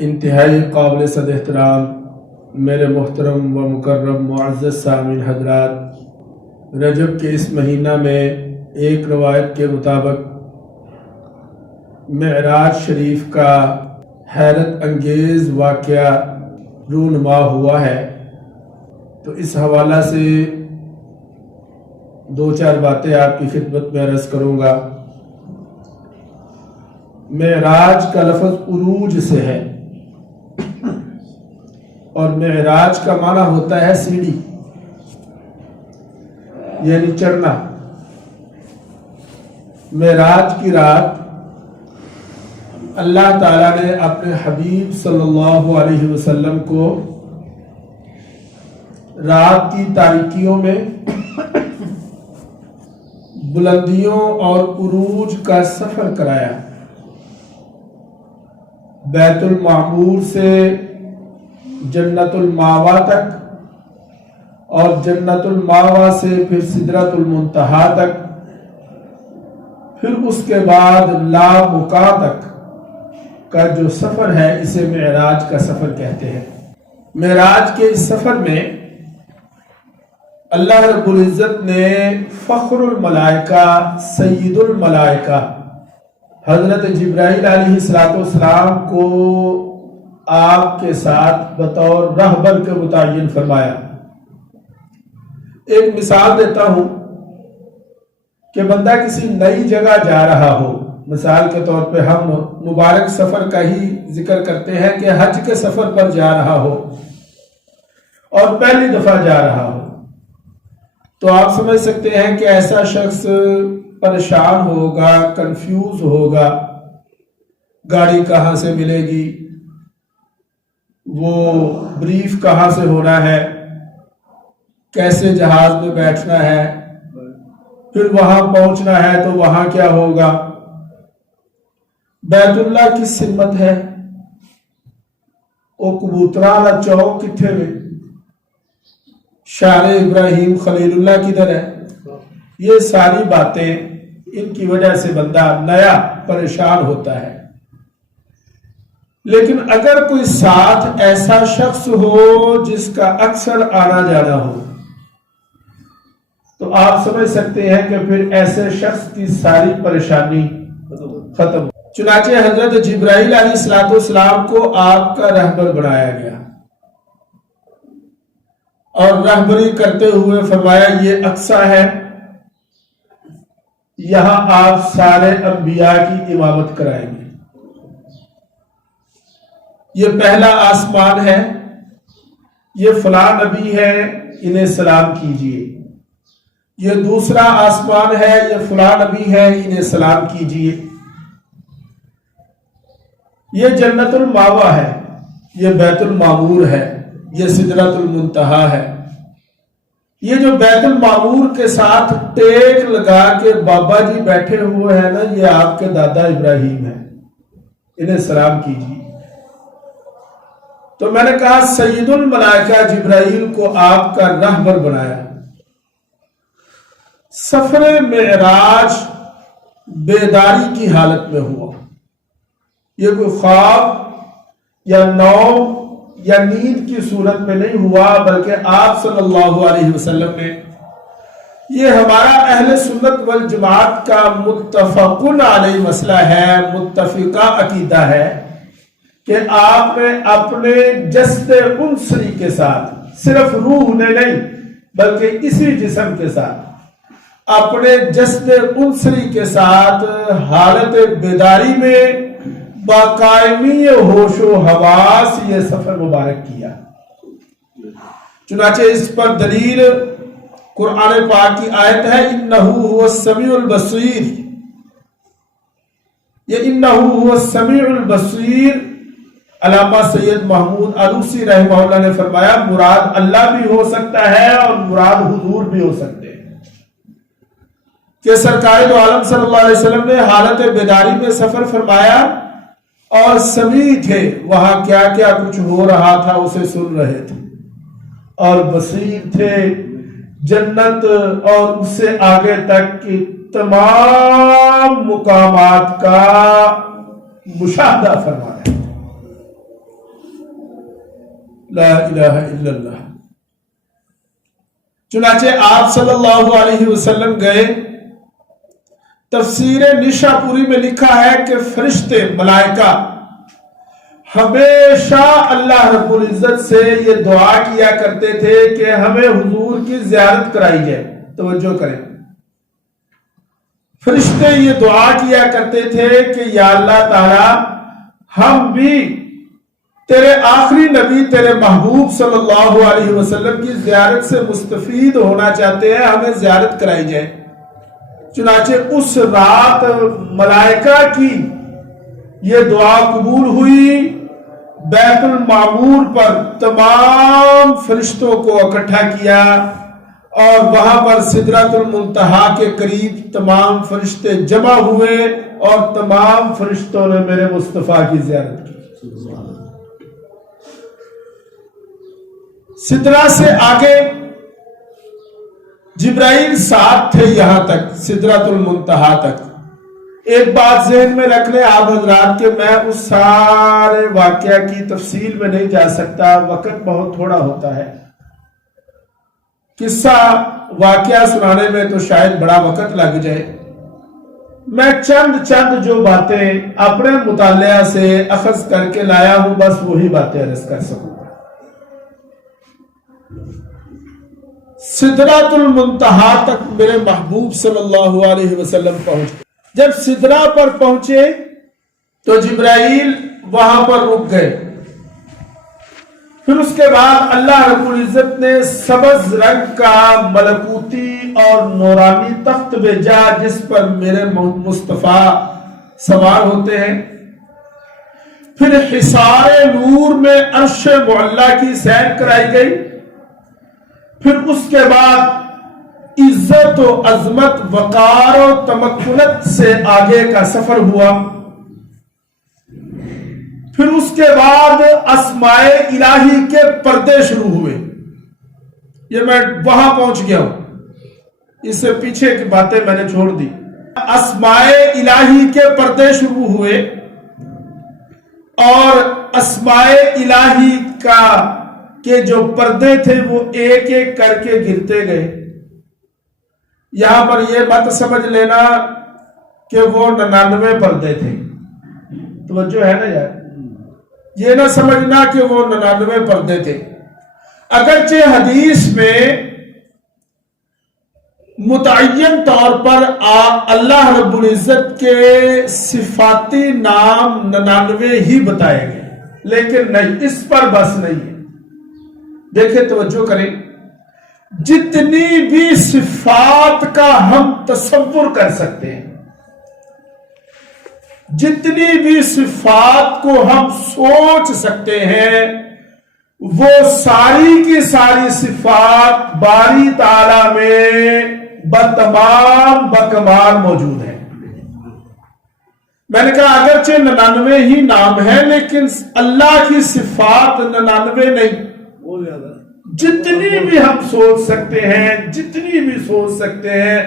انتہائی قابل صد احترام میرے محترم و مکرم معزز سامعین حضرات، رجب کے اس مہینہ میں ایک روایت کے مطابق معراج شریف کا حیرت انگیز واقعہ رونما ہوا ہے۔ تو اس حوالہ سے دو چار باتیں آپ کی خدمت میں عرض کروں گا۔ معراج کا لفظ عروج سے ہے اور معراج کا معنی ہوتا ہے سیڑھی، یعنی چڑھنا۔ معراج کی رات اللہ تعالیٰ نے اپنے حبیب صلی اللہ علیہ وسلم کو رات کی تاریکیوں میں بلندیوں اور عروج کا سفر کرایا۔ بیت المعمور سے جنت الماوا تک اور جنت الماوا سے پھر سدرۃ المنتہا تک، پھر اس کے بعد لامکا تک کا جو سفر ہے اسے معراج کا سفر کہتے ہیں۔ معراج کے اس سفر میں اللہ رب العزت نے فخر الملائکہ سید الملائکہ حضرت جبرائیل علیہ السلام کو آپ کے ساتھ بطور رہبر کے متعین فرمایا۔ ایک مثال دیتا ہوں کہ بندہ کسی نئی جگہ جا رہا ہو، مثال کے طور پہ ہم مبارک سفر کا ہی ذکر کرتے ہیں کہ حج کے سفر پر جا رہا ہو اور پہلی دفعہ جا رہا ہو، تو آپ سمجھ سکتے ہیں کہ ایسا شخص پریشان ہوگا، کنفیوز ہوگا، گاڑی کہاں سے ملے گی، وہ بریف کہاں سے ہونا ہے، کیسے جہاز میں بیٹھنا ہے، پھر وہاں پہنچنا ہے تو وہاں کیا ہوگا، بیت اللہ کی سمت ہے، وہ کبوتراں چوک کتھے میں، شار ابراہیم خلیل اللہ کدھر ہے۔ یہ ساری باتیں ان کی وجہ سے بندہ نیا پریشان ہوتا ہے۔ لیکن اگر کوئی ساتھ ایسا شخص ہو جس کا اکثر آنا جانا ہو تو آپ سمجھ سکتے ہیں کہ پھر ایسے شخص کی ساری پریشانی ختم۔ چنانچہ حضرت جبرائیل علیہ السلام کو آپ کا رہبر بنایا گیا اور رہبری کرتے ہوئے فرمایا یہ اقصیٰ ہے، یہاں آپ سارے انبیاء کی امامت کرائیں گے۔ یہ پہلا آسمان ہے، یہ فلاں نبی ہے، انہیں سلام کیجئے۔ یہ دوسرا آسمان ہے، یہ فلاں نبی ہے، انہیں سلام کیجئے۔ یہ جنت الماوا ہے، یہ بیت المعمور ہے، یہ سدرۃ المنتہا ہے۔ یہ جو بیت المعمور کے ساتھ ٹیک لگا کے بابا جی بیٹھے ہوئے ہیں نا، یہ آپ کے دادا ابراہیم ہیں، انہیں سلام کیجیے۔ تو میں نے کہا سید الملائکہ جبرائیل کو آپ کا رہبر بنایا۔ سفر معراج بیداری کی حالت میں ہوا، یہ کوئی خواب یا نوم یا نیند کی صورت میں نہیں ہوا، بلکہ آپ صلی اللہ علیہ وسلم نے، یہ ہمارا اہل سنت والجماعت کا متفقن علیہ مسئلہ ہے، متفقہ عقیدہ ہے کہ آپ نے اپنے جسد انصری کے ساتھ، صرف روح نے نہیں بلکہ اسی جسم کے ساتھ، اپنے جسد انصری کے ساتھ حالت بیداری میں باقائمی ہوش و حواس یہ سفر مبارک کیا۔ چنانچہ اس پر دلیل قرآن پاک کی آیت ہے انہو هو السمیع البصیر۔ یہ انہو هو السمیع البصیر، علامہ سید محمود علوسی رحمہ اللہ نے فرمایا مراد اللہ بھی ہو سکتا ہے اور مراد حضور بھی ہو سکتے ہیں، کہ سرکار دو عالم صلی اللہ علیہ وسلم نے حالت بیداری میں سفر فرمایا اور سمیع تھے، وہاں کیا کیا کچھ ہو رہا تھا اسے سن رہے تھے، اور بصیر تھے، جنت اور اس سے آگے تک کی تمام مقامات کا مشاہدہ فرمایا۔ لا الہ الا اللہ۔ چنانچہ آپ صلی اللہ علیہ وسلم گئے، تفسیر نشا پوری میں لکھا ہے کہ فرشتے ملائکہ ہمیشہ اللہ رب العزت سے یہ دعا کیا کرتے تھے کہ ہمیں حضور کی زیارت کرائی جائے۔ توجہ کریں، فرشتے یہ دعا کیا کرتے تھے کہ یا اللہ تعالی ہم بھی تیرے آخری نبی تیرے محبوب صلی اللہ علیہ وسلم کی زیارت سے مستفید ہونا چاہتے ہیں، ہمیں زیارت کرائی جائے۔ چنانچہ اس رات ملائکہ کی یہ دعا قبول ہوئی، بیت المعمور پر تمام فرشتوں کو اکٹھا کیا اور وہاں پر سدرۃ المنتہا کے قریب تمام فرشتے جمع ہوئے اور تمام فرشتوں نے میرے مصطفیٰ کی زیارت کی۔ سدرہ سے آگے جبرائیل ساتھ تھے یہاں تک سدرۃ المنتہا تک۔ ایک بات ذہن میں رکھ لیں آپ حضرات کہ میں اس سارے واقعہ کی تفصیل میں نہیں جا سکتا، وقت بہت تھوڑا ہوتا ہے، قصہ واقعہ سنانے میں تو شاید بڑا وقت لگ جائے۔ میں چند جو باتیں اپنے مطالعہ سے اخذ کر کے لایا ہوں، بس وہی باتیں عرض کر سکوں گا۔ سدرۃ المنتہا تک میرے محبوب صلی اللہ علیہ وسلم پہنچے۔ جب سدرہ پر پہنچے تو جبرائیل وہاں پر رک گئے۔ پھر اس کے بعد اللہ رب العزت نے سبز رنگ کا ملکوتی اور نورانی تخت بھیجا جس پر میرے مصطفیٰ سوار ہوتے ہیں۔ پھر حصار نور میں عرش معلیٰ کی سیر کرائی گئی۔ پھر اس کے بعد عزت و عظمت، وقار و تمکنت سے آگے کا سفر ہوا۔ پھر اس کے بعد اسماء الہی کے پردے شروع ہوئے۔ یہ میں وہاں پہنچ گیا ہوں، اس سے پیچھے کی باتیں میں نے چھوڑ دی۔ اسماء الہی کے پردے شروع ہوئے اور اسماء الہی کے جو پردے تھے وہ ایک ایک کر کے گرتے گئے۔ یہاں پر یہ مت سمجھ لینا کہ وہ 99 پردے تھے، توجہ ہے نا یار، یہ نہ سمجھنا کہ وہ 99 پردے تھے۔ اگرچہ حدیث میں متعین طور پر اللہ رب العزت کے صفاتی نام 99 ہی بتائے گئے، لیکن نہیں، اس پر بس نہیں ہے۔ دیکھیں توجہ کریں، جتنی بھی صفات کا ہم تصور کر سکتے ہیں، جتنی بھی صفات کو ہم سوچ سکتے ہیں، وہ ساری کی ساری صفات باری تعالی میں بتمام بکمال موجود ہیں۔ میں نے کہا اگرچہ 99 ہی نام ہے لیکن اللہ کی صفات 99 نہیں، جتنی بھی ہم سوچ سکتے ہیں، جتنی بھی سوچ سکتے ہیں،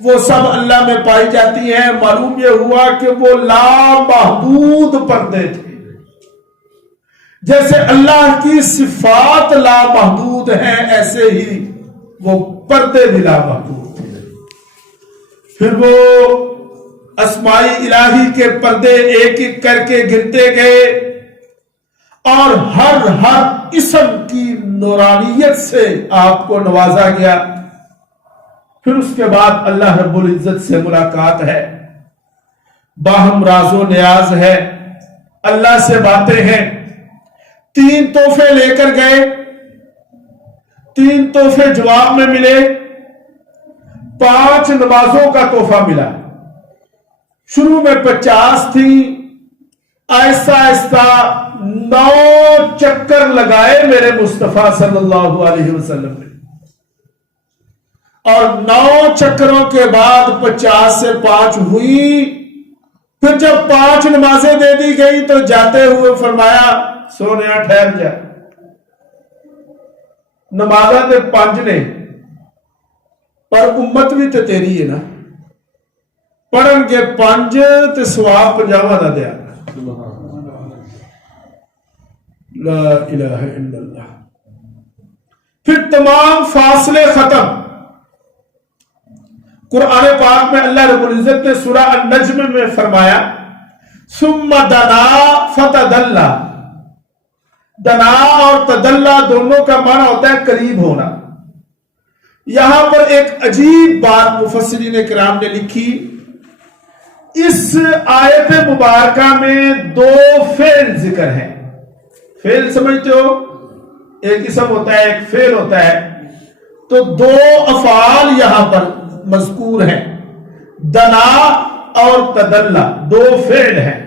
وہ سب اللہ میں پائی جاتی ہیں۔ معلوم یہ ہوا کہ وہ لامحدود پردے تھے، جیسے اللہ کی صفات لامحدود ہیں ایسے ہی وہ پردے بھی لامحدود تھے۔ پھر وہ اسماء الہی کے پردے ایک ایک کر کے گرتے گئے اور ہر اسم کی نورانیت سے آپ کو نوازا گیا۔ پھر اس کے بعد اللہ رب العزت سے ملاقات ہے، باہم راز و نیاز ہے، اللہ سے باتیں ہیں۔ 3 تحفے لے کر گئے، 3 تحفے جواب میں ملے، 5 نمازوں کا تحفہ ملا۔ شروع میں 50 تھی، آہستہ آہستہ 9 چکر لگائے میرے مصطفیٰ صلی اللہ علیہ وسلم نے، اور 9 چکروں کے بعد 50 سے 5 ہوئی۔ پھر جب 5 نمازیں دے دی گئی تو جاتے ہوئے فرمایا سونیا ٹھہر جا، نمازاں تے 5 نے پر امت بھی تے تیری ہے نا، پڑھن گے 5 تے ثواب 50 دا دیا۔ لا الہ الا اللہ. پھر تمام فاصلے ختم. قرآن پاک میں اللہ رب العزت نے سورہ النجم میں فرمایا ثم دنا فتدلا. دنا اور تدلا دونوں کا معنی ہوتا ہے قریب ہونا. یہاں پر ایک عجیب بات مفسرین کرام نے لکھی. اس آیت مبارکہ میں دو فعل ذکر ہیں. فعل سمجھتے ہو؟ ایک اسم ہوتا ہے ایک فعل ہوتا ہے. تو دو افعال یہاں پر مذکور ہیں. دنا اور تدلا دو فعل ہیں.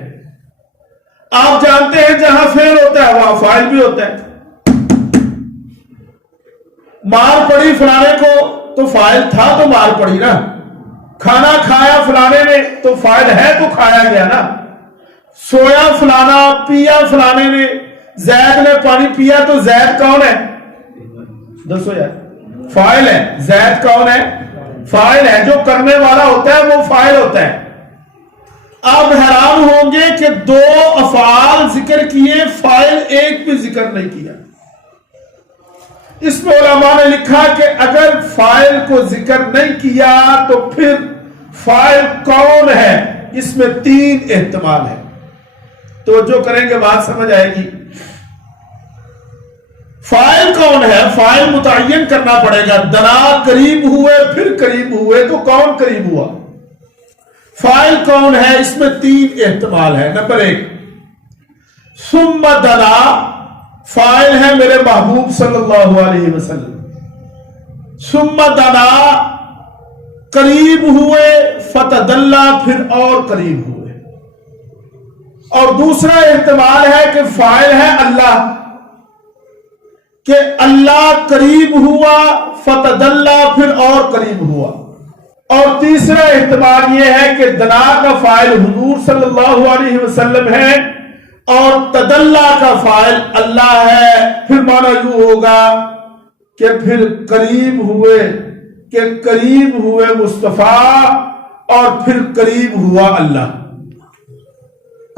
آپ جانتے ہیں جہاں فعل ہوتا ہے وہاں فاعل بھی ہوتا ہے. مار پڑی فلانے کو تو فاعل تھا تو مار پڑی نا. کھانا کھایا فلانے نے تو فاعل ہے تو کھایا گیا نا. سویا فلانا پیا فلانے نے. زید نے پانی پیا تو زید کون ہے؟ دسو یار. فاعل ہے. زید کون ہے؟ فاعل ہے. جو کرنے والا ہوتا ہے وہ فاعل ہوتا ہے. آپ حیران ہوں گے کہ دو افعال ذکر کیے فاعل ایک بھی ذکر نہیں کیا. اس میں علماء نے لکھا کہ اگر فاعل کو ذکر نہیں کیا تو پھر فاعل کون ہے؟ اس میں تین احتمال ہے. تو جو کریں گے بات سمجھ آئے گی. فاعل کون ہے؟ فاعل متعین کرنا پڑے گا. دنا قریب ہوئے پھر قریب ہوئے تو کون قریب ہوا؟ فاعل کون ہے؟ اس میں تین احتمال ہے. نمبر ایک ثم دنا فاعل ہے میرے محبوب صلی اللہ علیہ وسلم. ثم دنا قریب ہوئے فتدلا پھر اور قریب ہوئے. اور دوسرا احتمال ہے کہ فاعل ہے اللہ کہ اللہ قریب ہوا فتدلا پھر اور قریب ہوا. اور تیسرا احتمال یہ ہے کہ دنا کا فاعل حضور صلی اللہ علیہ وسلم ہے اور تدلا کا فاعل اللہ ہے. پھر معنی یوں ہوگا کہ پھر قریب ہوئے کہ قریب ہوئے مصطفیٰ اور پھر قریب ہوا اللہ.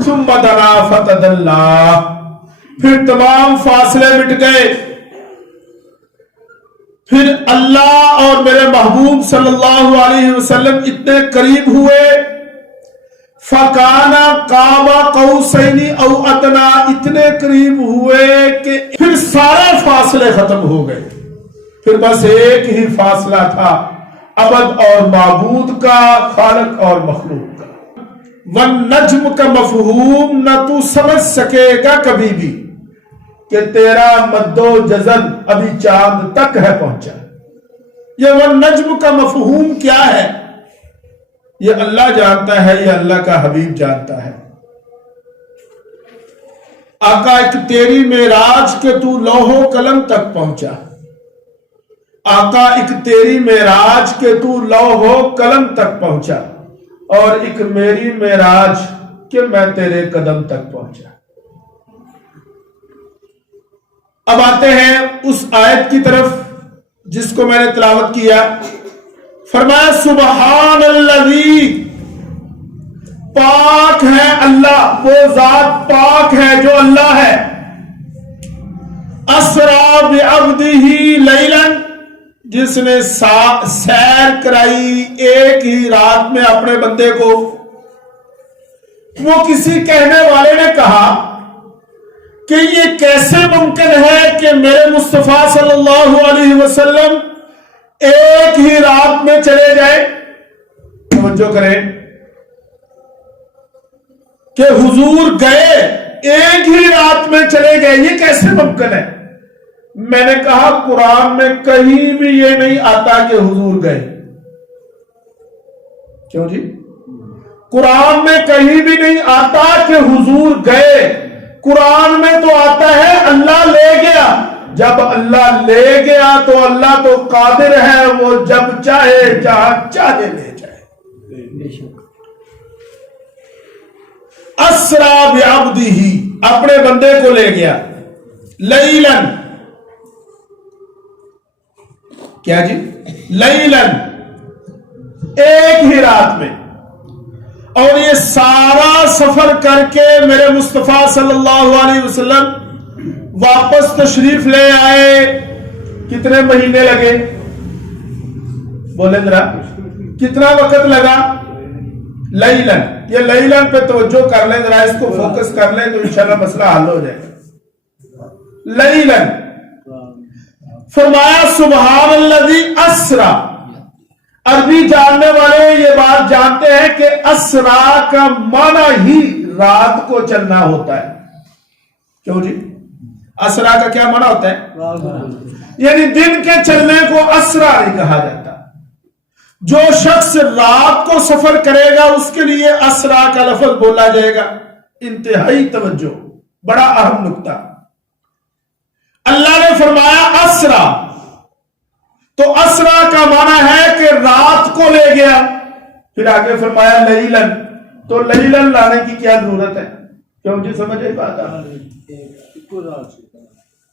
ثم دنا فتدلا پھر تمام فاصلے مٹ گئے. پھر اللہ اور میرے محبوب صلی اللہ علیہ وسلم اتنے قریب ہوئے. فکانا قاب قوسین او ادنا اتنے قریب ہوئے کہ پھر سارے فاصلے ختم ہو گئے. پھر بس ایک ہی فاصلہ تھا عبد اور معبود کا، خالق اور مخلوق کا. والنجم کا مفہوم نہ تو سمجھ سکے گا کبھی بھی کہ تیرا مد و جزر ابھی چاند تک ہے پہنچا. یہ والنجم کا مفہوم کیا ہے؟ یہ اللہ جانتا ہے، یہ اللہ کا حبیب جانتا ہے. آقا ایک تیری معراج کے تو لوح و قلم تک پہنچا. آقا ایک تیری معراج کے تو لوح و قلم تک پہنچا اور ایک میری معراج کہ میں تیرے قدم تک پہنچا. اب آتے ہیں اس آیت کی طرف جس کو میں نے تلاوت کیا. فرمایا سبحان الذی، پاک ہے اللہ، وہ ذات پاک ہے جو اللہ ہے. اسرا بعبدہ لیلا، جس نے سیر کرائی ایک ہی رات میں اپنے بندے کو. وہ کسی کہنے والے نے کہا کہ یہ کیسے ممکن ہے کہ میرے مصطفیٰ صلی اللہ علیہ وسلم ایک ہی رات میں چلے جائے. توجہ کریں کہ حضور گئے ایک ہی رات میں چلے گئے، یہ کیسے ممکن ہے؟ میں نے کہا قرآن میں کہیں بھی یہ نہیں آتا کہ حضور گئے. کیوں جی؟ قرآن میں کہیں بھی نہیں آتا کہ حضور گئے. قرآن میں تو آتا ہے اللہ لے گیا. جب اللہ لے گیا تو اللہ تو قادر ہے، وہ جب چاہے جہاں چاہے لے جائے. اسرا بعبدہ، اپنے بندے کو لے گیا. لیلن، کیا جی؟ لیلن، ایک ہی رات میں. اور یہ سارا سفر کر کے میرے مصطفیٰ صلی اللہ علیہ وسلم واپس تشریف لے آئے کتنے مہینے لگے؟ بولے ذرا کتنا وقت لگا؟ لیلن، یہ لیلن پہ توجہ کر لیں ذرا، اس کو فوکس کر لیں تو انشاءاللہ مسئلہ حل ہو جائے گا۔ لیلن، فرمایا سبحان الذی اسرا۔ عربی جاننے والے یہ بات جانتے ہیں کہ اسرا کا معنی ہی رات کو چلنا ہوتا ہے۔ کیوں جی؟ اسرا کا کیا معنی ہوتا ہے؟ یعنی دن کے چلنے کو اسرا نہیں کہا جاتا۔ جو شخص رات کو سفر کرے گا اس کے لیے اسرا کا لفظ بولا جائے گا۔ انتہائی توجہ، بڑا اہم نکتہ۔ اللہ نے فرمایا اسرا، تو اسرا کا معنی ہے کہ رات کو لے گیا۔ پھر آگے فرمایا لیلن، تو لیلن لانے کی کیا ضرورت ہے؟ کیوں جی؟ سمجھ آئی بات؟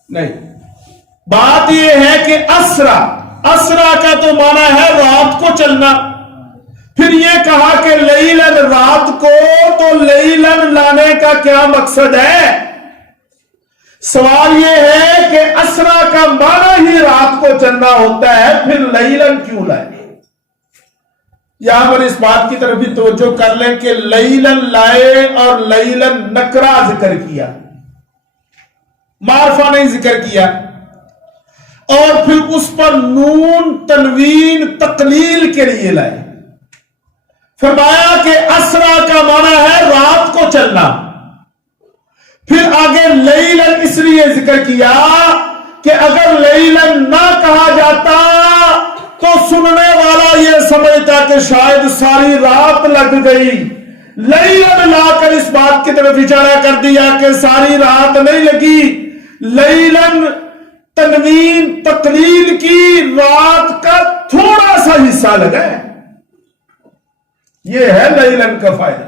نہیں، بات یہ ہے کہ اسرا کا تو معنی ہے رات کو چلنا۔ پھر یہ کہا کہ لیلن رات کو، تو لیلن لانے کا کیا مقصد ہے؟ سوال یہ ہے کہ اسرا کا معنی ہی رات کو چلنا ہوتا ہے، پھر لیلن کیوں لائے؟ یہاں پر اس بات کی طرف بھی توجہ کر لیں کہ لیلن لائے اور لیلن نکرہ ذکر کیا، معرفہ نہیں ذکر کیا، اور پھر اس پر نون تنوین تقلیل کے لیے لائے۔ فرمایا کہ اسرا کا معنی ہے رات کو چلنا۔ پھر آگے لیلن اس لیے ذکر کیا کہ اگر لیلن نہ کہا جاتا تو سننے والا یہ سمجھتا کہ شاید ساری رات لگ گئی۔ لیلن لا کر اس بات کی طرف اشارہ کر دیا کہ ساری رات نہیں لگی۔ لیلن تنوین تقلیل کی، رات کا تھوڑا سا حصہ لگا ہے، یہ ہے لیلن کا فائدہ۔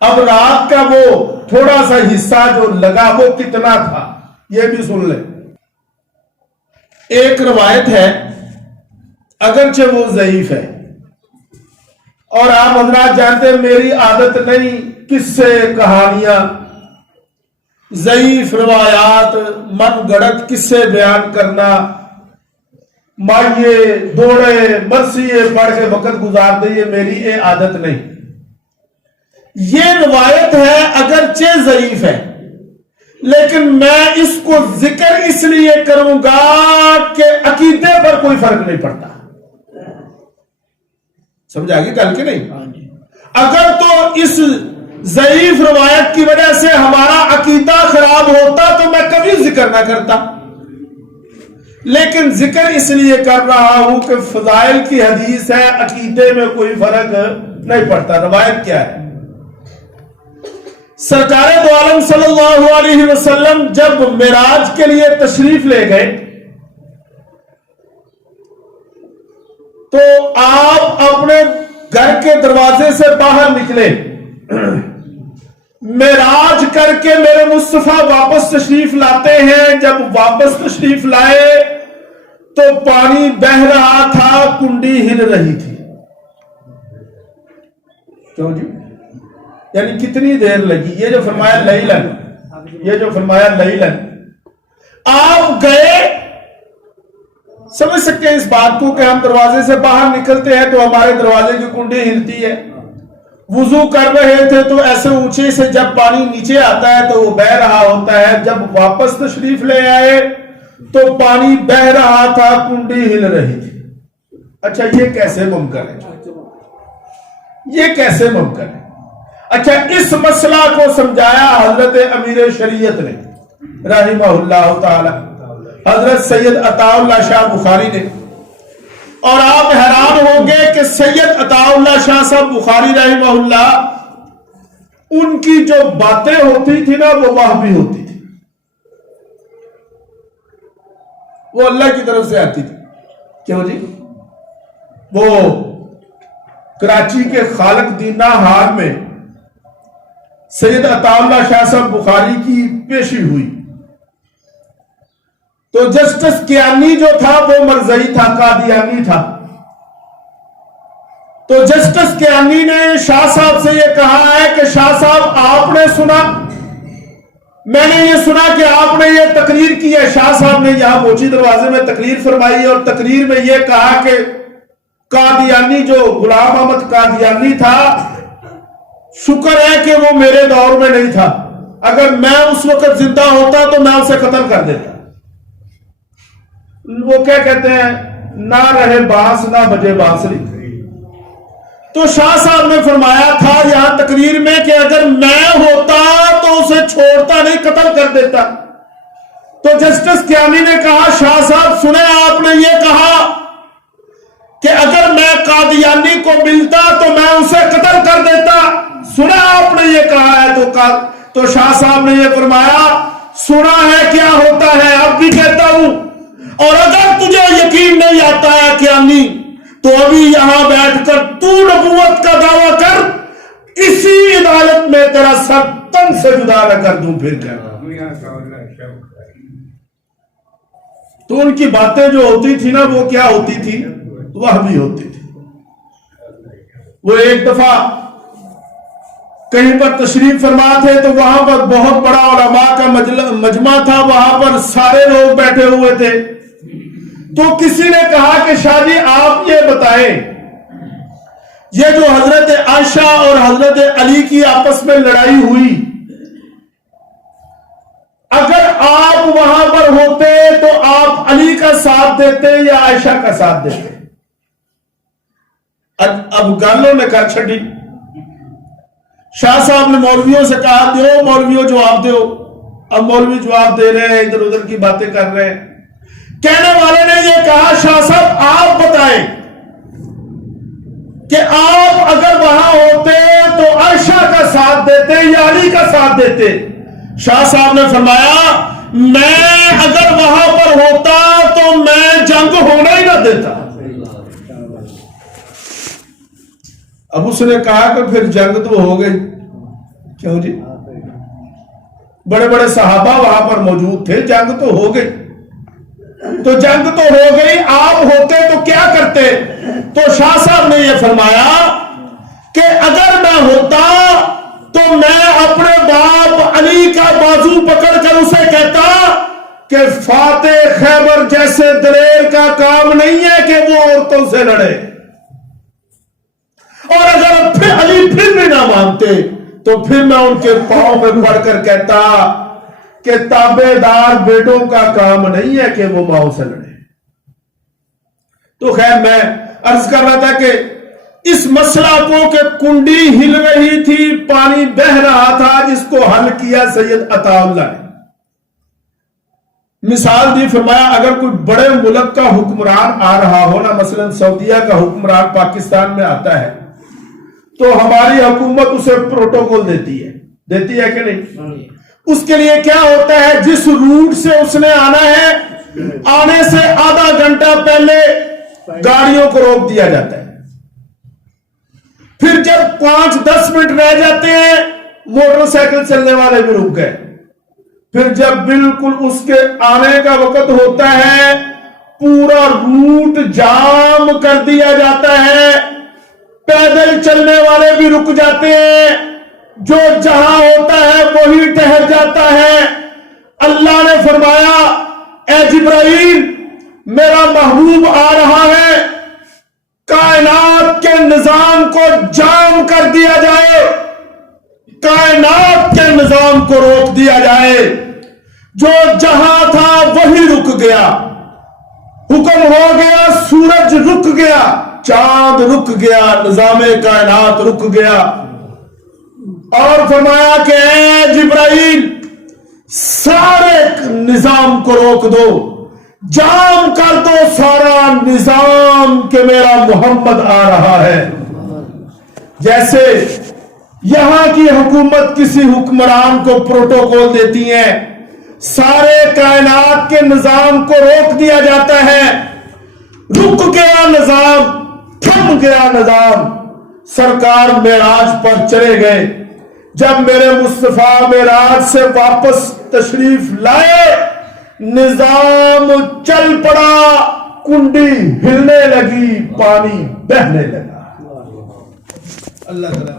اب رات کا وہ تھوڑا سا حصہ جو لگا وہ کتنا تھا یہ بھی سن لیں۔ ایک روایت ہے، اگرچہ وہ ضعیف ہے، اور آپ حضرات جانتے ہیں میری عادت نہیں قصے کہانیاں ضعیف روایات من گڑت قصے بیان کرنا، مائیے دوڑے مرثیے پڑھ کے وقت گزار دے، یہ میری یہ عادت نہیں۔ یہ روایت ہے اگرچہ ضعیف ہے، لیکن میں اس کو ذکر اس لیے کروں گا کہ عقیدے پر کوئی فرق نہیں پڑتا۔ سمجھا گی کل کہ نہیں؟ اگر تو اس ضعیف روایت کی وجہ سے ہمارا عقیدہ خراب ہوتا تو میں کبھی ذکر نہ کرتا، لیکن ذکر اس لیے کر رہا ہوں کہ فضائل کی حدیث ہے، عقیدے میں کوئی فرق نہیں پڑتا۔ روایت کیا ہے؟ سرکار دو عالم صلی اللہ علیہ وسلم جب معراج کے لیے تشریف لے گئے تو آپ اپنے گھر کے دروازے سے باہر نکلے، معراج کر کے میرے مصطفیٰ واپس تشریف لاتے ہیں۔ جب واپس تشریف لائے تو پانی بہ رہا تھا، کنڈی ہل رہی تھی۔ کیوں جی؟ یعنی کتنی دیر لگی؟ یہ جو فرمایا لیلن، یہ جو فرمایا لیلن، آپ گئے، سمجھ سکتے ہیں اس بات کو کہ ہم دروازے سے باہر نکلتے ہیں تو ہمارے دروازے کی کنڈی ہلتی ہے۔ وضو کر رہے تھے تو ایسے اونچے سے جب پانی نیچے آتا ہے تو وہ بہ رہا ہوتا ہے، جب واپس تشریف لے آئے تو پانی بہ رہا تھا، کنڈی ہل رہی تھی۔ اچھا یہ کیسے ممکن ہے؟ یہ کیسے ممکن ہے؟ اچھا اس مسئلہ کو سمجھایا حضرت امیر شریعت نے رحمہ اللہ تعالی، حضرت سید عطا اللہ شاہ بخاری نے۔ اور آپ حیران ہوں گے کہ سید عطا اللہ شاہ صاحب بخاری رحمہ اللہ، ان کی جو باتیں ہوتی تھی نا وہ وحی ہوتی تھی، وہ اللہ کی طرف سے آتی تھی۔ کیوں جی؟ وہ کراچی کے خالق دینہ ہار میں سید عطا اللہ شاہ صاحب بخاری کی پیشی ہوئی تو جسٹس کیانی جو تھا وہ مرزئی تھا، قادیانی تھا۔ تو جسٹس کیانی نے شاہ صاحب سے یہ کہا ہے کہ شاہ صاحب آپ نے سنا میں نے یہ سنا کہ آپ نے یہ تقریر کی ہے، شاہ صاحب نے یہاں موچی دروازے میں تقریر فرمائی اور تقریر میں یہ کہا کہ قادیانی جو غلام احمد قادیانی تھا، شکر ہے کہ وہ میرے دور میں نہیں تھا، اگر میں اس وقت زندہ ہوتا تو میں اسے قتل کر دیتا۔ وہ کیا کہتے ہیں، نہ رہے بانس نہ بجے بانسری۔ تو شاہ صاحب نے فرمایا تھا یہاں تقریر میں کہ اگر میں ہوتا تو اسے چھوڑتا نہیں، قتل کر دیتا۔ تو جسٹس کیانی نے کہا شاہ صاحب سنیں، آپ نے یہ کہا کہ اگر میں قادیانی کو ملتا تو میں اسے قتل کر دیتا، سنا آپ نے یہ کہا ہے؟ تو شاہ صاحب نے یہ فرمایا سنا ہے، کیا ہوتا ہے اب بھی کہتا ہوں، اور اگر تجھے یقین نہیں آتا ہے کیانی تو ابھی یہاں بیٹھ کر تو نبوت کا دعویٰ کر، اسی عدالت میں تیرا سر تن سے جدا نہ کر دوں پھر کیا۔ تو ان کی باتیں جو ہوتی تھی نا وہ کیا ہوتی تھی، وہ بھی ہوتی تھی۔ وہ ایک دفعہ کہیں پر تشریف فرما تھے تو وہاں پر بہت بڑا علماء کا مجمع تھا، وہاں پر سارے لوگ بیٹھے ہوئے تھے۔ تو کسی نے کہا کہ شاہ جی آپ یہ بتائیں، یہ جو حضرت عائشہ اور حضرت علی کی آپس میں لڑائی ہوئی، اگر آپ وہاں پر ہوتے تو آپ علی کا ساتھ دیتے یا عائشہ کا ساتھ دیتے؟ اب گالوں نے کہا چھٹی۔ شاہ صاحب نے مولویوں سے کہا دیو مولویوں جواب دیو۔ اب مولوی جواب دے رہے ہیں، ادھر ادھر کی باتیں کر رہے ہیں۔ کہنے والے نے یہ کہا شاہ صاحب آپ بتائیں کہ آپ اگر وہاں ہوتے تو عائشہ کا ساتھ دیتے یا علی کا ساتھ دیتے؟ شاہ صاحب نے فرمایا میں اگر وہاں پر ہوتا تو میں جنگ ہونا ہی نہ دیتا۔ اب اس نے کہا کہ پھر جنگ تو ہو گئی۔ کیوں جی؟ بڑے بڑے صحابہ وہاں پر موجود تھے، جنگ تو ہو گئی۔ تو جنگ تو ہو گئی، آپ ہوتے تو کیا کرتے؟ تو شاہ صاحب نے یہ فرمایا کہ اگر میں ہوتا تو میں اپنے باپ علی کا بازو پکڑ کر اسے کہتا کہ فاتح خیبر جیسے دلیر کا کام نہیں ہے کہ وہ عورتوں سے لڑے، اور اگر پھر علی پھر بھی نہ مانتے تو پھر میں ان کے پاؤں میں پڑھ کر کہتا کہ تابع دار بیٹوں کا کام نہیں ہے کہ وہ ماؤں سے لڑے۔ تو خیر میں عرض کر رہا تھا کہ اس مسئلہ کو کہ کنڈی ہل رہی تھی، پانی بہ رہا تھا، جس کو حل کیا سید عطا اللہ نے۔ مثال دی، فرمایا اگر کوئی بڑے ملک کا حکمران آ رہا ہو نا، مثلا سعودیہ کا حکمران پاکستان میں آتا ہے تو ہماری حکومت اسے پروٹوکول دیتی ہے کہ نہیں؟ اس کے لیے کیا ہوتا ہے، جس روٹ سے اس نے آنا ہے آنے سے آدھا گھنٹہ پہلے گاڑیوں کو روک دیا جاتا ہے۔ پھر جب 5-10 منٹ رہ جاتے ہیں موٹر سائیکل چلنے والے بھی رک گئے۔ پھر جب بالکل اس کے آنے کا وقت ہوتا ہے پورا روٹ جام کر دیا جاتا ہے، پیدل چلنے والے بھی رک جاتے ہیں، جو جہاں ہوتا ہے وہی ٹھہر جاتا ہے۔ اللہ نے فرمایا اے جبرائیل میرا محبوب آ رہا ہے، کائنات کے نظام کو جام کر دیا جائے، کائنات کے نظام کو روک دیا جائے۔ جو جہاں تھا وہی رک گیا، حکم ہو گیا، سورج رک گیا، چاند رک گیا، نظام کائنات رک گیا۔ اور فرمایا کہ اے جبرائیل سارے نظام کو روک دو، جام کر دو سارا نظام کہ میرا محمد آ رہا ہے۔ جیسے یہاں کی حکومت کسی حکمران کو پروٹوکول دیتی ہے، سارے کائنات کے نظام کو روک دیا جاتا ہے، رک گیا نظام، تھم گیا نظام۔ سرکار معراج پر چلے گئے، جب میرے مصطفیٰ معراج سے واپس تشریف لائے نظام چل پڑا، کنڈی ہلنے لگی، پانی بہنے لگا۔ اللہ تعالیٰ